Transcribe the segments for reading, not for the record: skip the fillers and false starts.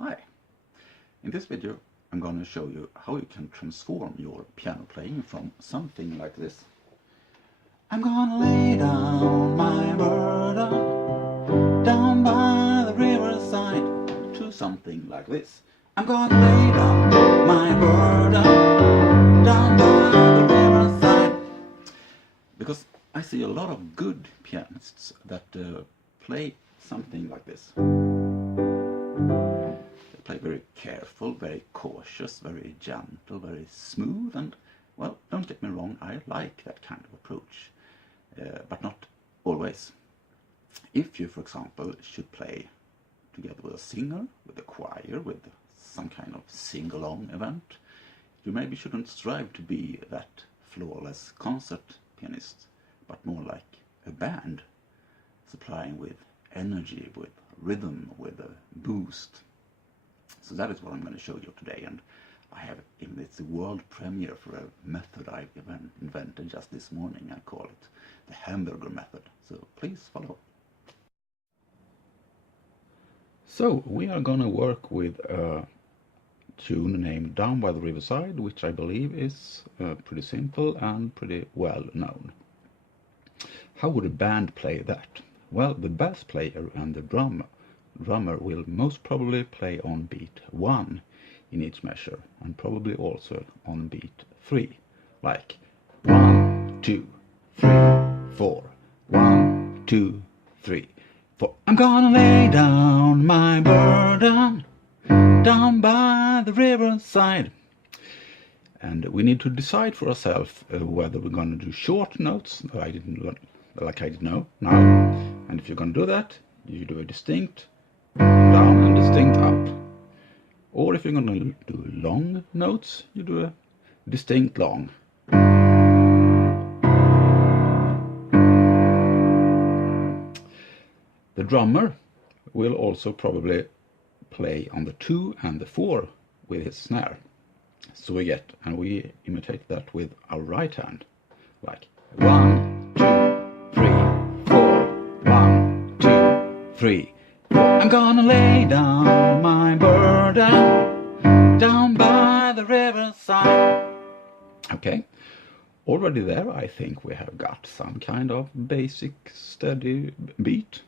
Hi! In this video I'm going to show you how you can transform your piano playing from something like this. I'm gonna lay down my burden down by the riverside, to something like this. I'm gonna lay down my burden down by the riverside. Because I see a lot of good pianists that play something like this. Play very careful, very cautious, very gentle, very smooth, and, well, don't get me wrong, I like that kind of approach, but not always. If you, for example, should play together with a singer, with a choir, with some kind of sing-along event, you maybe shouldn't strive to be that flawless concert pianist, but more like a band, supplying with energy, with rhythm, with a boost. So that is what I'm going to show you today, and it's the world premiere for a method I invented just this morning. I call it the hamburger method, so please follow. So we are going to work with a tune named Down by the Riverside, which I believe is pretty simple and pretty well known. How would a band play that? Well, the bass player and the drummer will most probably play on beat 1 in each measure, and probably also on beat 3, like 1, 2, 3, 4, 1, 2, 3, 4. I'm gonna lay down my burden down by the riverside. And we need to decide for ourselves whether we're going to do short notes, like I did now. And if you're going to do that, you do a distinct down and distinct up. Or if you're going to do long notes, you do a distinct long. The drummer will also probably play on the 2 and the 4 with his snare. So we imitate that with our right hand, like 1, 2, 3, 4, 1, 2, 3. I'm gonna lay down my burden down by the riverside. Okay, already there I think we have got some kind of basic steady beat,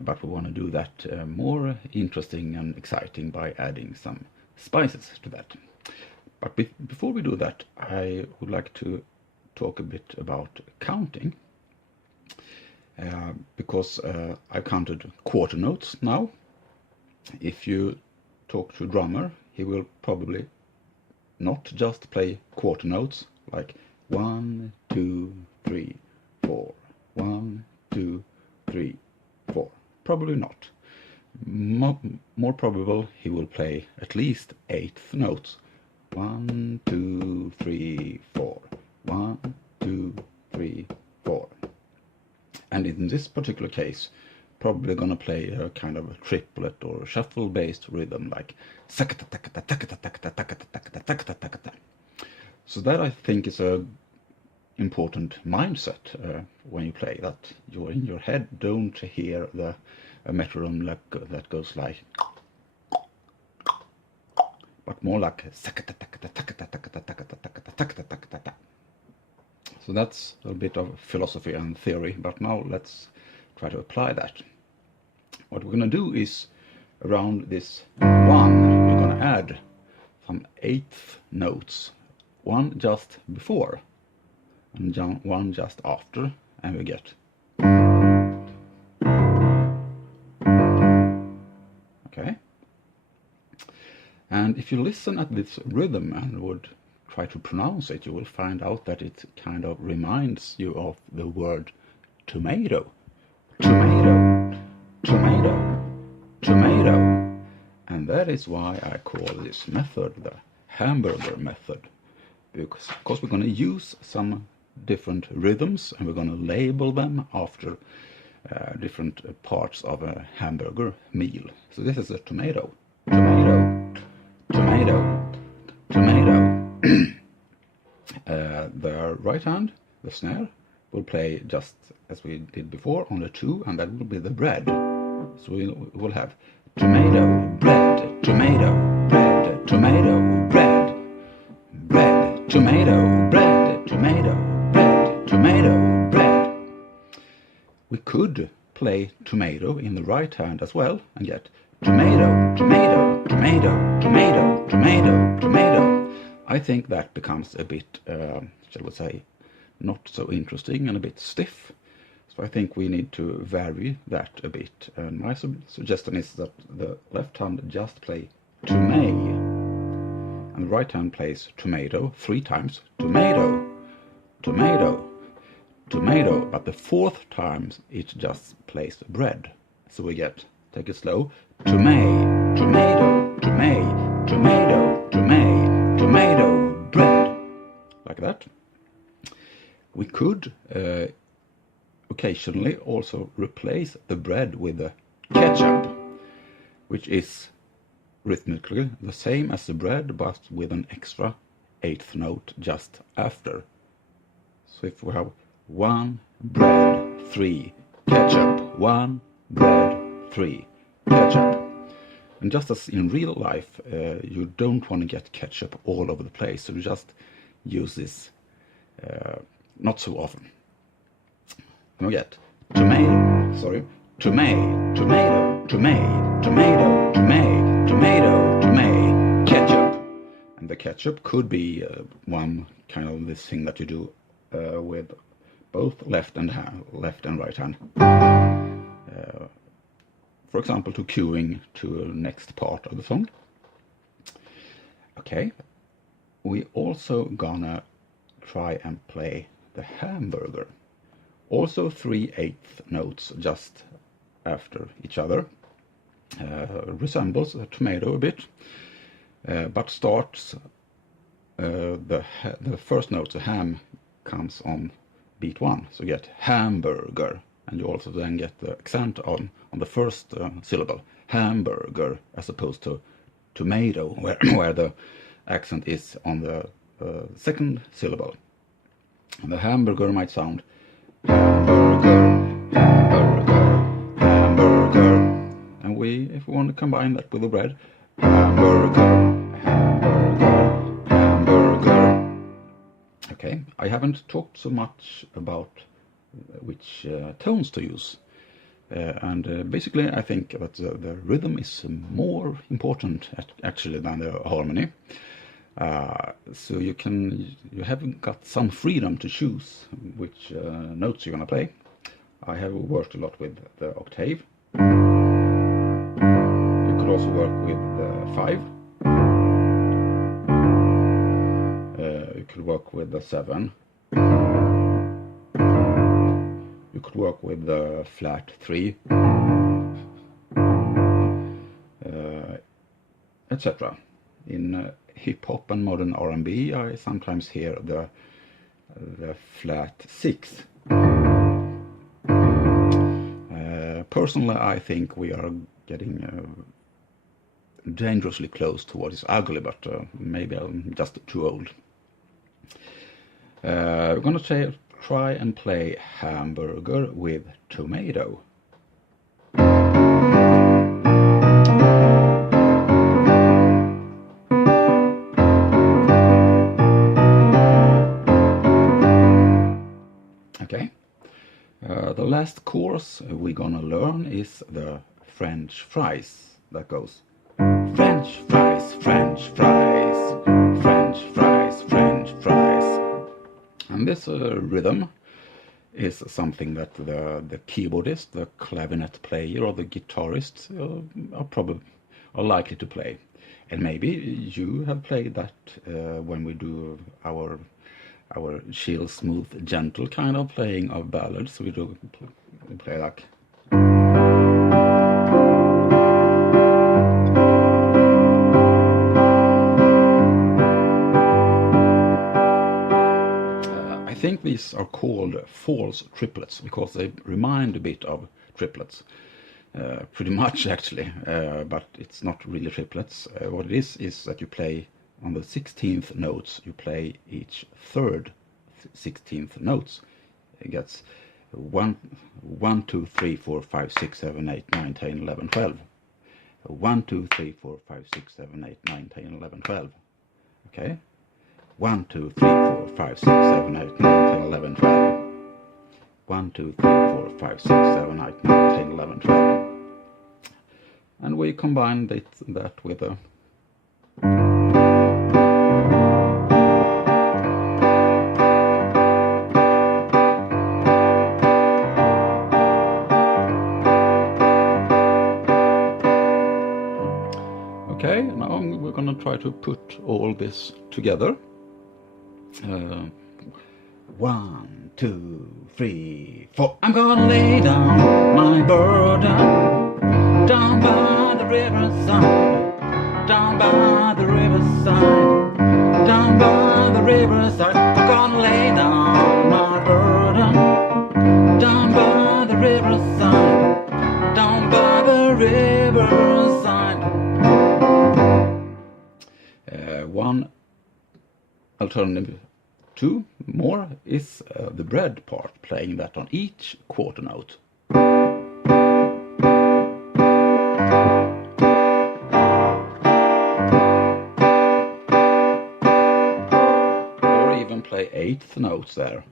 but we want to do that more interesting and exciting by adding some spices to that. But before we do that, I would like to talk a bit about counting. Because I counted quarter notes now. If you talk to a drummer, he will probably not just play quarter notes like 1, 2, 3, 4, 1, 2, 3, 4. Probably not. More probable, he will play at least 8th notes. 1, 2, 3, 4. 1, 2, 3, 4. And in this particular case, probably gonna play a kind of a triplet or shuffle-based rhythm like sakata takata takata takata takata takata takata takata. So that I think is a important mindset when you play, that you're in your head don't hear the metronome that goes like, but more like sakata takata takata takata takata takata takata takata. So that's a bit of philosophy and theory, but now let's try to apply that. What we're going to do is, around this 1, we're going to add some 8th notes, 1 just before and 1 just after, and we get. Okay. And if you listen at this rhythm and would try to pronounce it, you will find out that it kind of reminds you of the word tomato. Tomato, tomato, tomato. And that is why I call this method the hamburger method. Because we're going to use some different rhythms and we're going to label them after different parts of a hamburger meal. So this is a tomato, tomato, tomato, tomato. The right hand, the snare, will play just as we did before on the 2, and that will be the bread. So we will have tomato, bread, tomato, bread, tomato, bread, tomato, bread. We could play tomato in the right hand as well and get tomato, tomato, tomato, tomato, tomato, tomato. I think that becomes a bit, shall we say, not so interesting and a bit stiff. So I think we need to vary that a bit. And my suggestion is that the left hand just play tomay, and the right hand plays tomato 3 times. Tomato, tomato, tomato. But the 4th time it just plays bread. So we get, take it slow, tomay, tomato, tomay, tomato, tomay, tomato, bread. Like that. We could occasionally also replace the bread with the ketchup, which is rhythmically the same as the bread, but with an extra 8th note just after. So if we have 1 bread, 3 ketchup, 1 bread, 3 ketchup. And just as in real life, you don't want to get ketchup all over the place, so you just use this not so often. Now get tomato, sorry, tomato, tomato, tomato, tomato, tomato, tomato, tomato, ketchup. And the ketchup could be one kind of this thing that you do with both left and right hand. For example, to cueing to the next part of the song. Okay, we also gonna try and play the hamburger. Also 3/8 notes just after each other. Resembles a tomato a bit, but starts the first note, the ham, comes on beat 1. So you get hamburger, and you also then get the accent on the first syllable, hamburger, as opposed to tomato, where the accent is on the second syllable. And the hamburger might sound hamburger, hamburger, hamburger. And if we want to combine that with the bread, hamburger, hamburger, hamburger. Okay, I haven't talked so much about which tones to use. And basically I think that the rhythm is more important actually than the harmony. So you have got some freedom to choose which notes you're gonna play. I have worked a lot with the octave. You could also work with the 5. You could work with the 7. You could work with the flat 3, etc. In hip-hop and modern R&B, I sometimes hear the flat 6. Personally, I think we are getting dangerously close to what is ugly, but maybe I'm just too old. We're going to try and play hamburger with tomato. Okay, the last course we're gonna learn is the French fries. That goes French fries, French fries, French fries, French fries. And this rhythm is something that the keyboardist, the clarinet player, or the guitarist are likely to play. And maybe you have played that when we do our chill, smooth, gentle kind of playing of ballads. We play like. I think these are called false triplets because they remind a bit of triplets. Pretty much actually, but it's not really triplets. What it is that you play on the 16th notes, you play each third 16th notes. It gets 1, 2, 3, 4, 5, 6, 7, 8, 9, 10, 11, 12. 1, 2, 3, 4, 5, 6, 7, 8, 9, 10, 11, 12. Okay? 1, 2, 3, 4, 5, 6, 7, 8, 9, 10, 11, 12. 1, 2, 3, 4, 5, 6, 7, 8, 9, 10, 11, 12. And we combine that with a Okay, now we're gonna try to put all this together. 1, 2, 3, 4. I'm gonna lay down my burden down by the riverside, down by the riverside, down by the riverside. I'm gonna lay down my burden down by the riverside, down by the riverside. One alternative, two more, is the bread part, playing that on each quarter note. Or even play eighth notes there.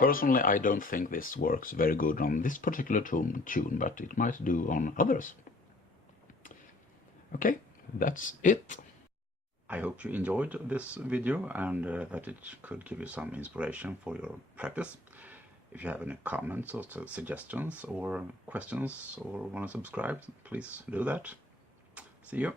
Personally, I don't think this works very good on this particular tune, but it might do on others. Okay, that's it. I hope you enjoyed this video and that it could give you some inspiration for your practice. If you have any comments or suggestions or questions or want to subscribe, please do that. See you.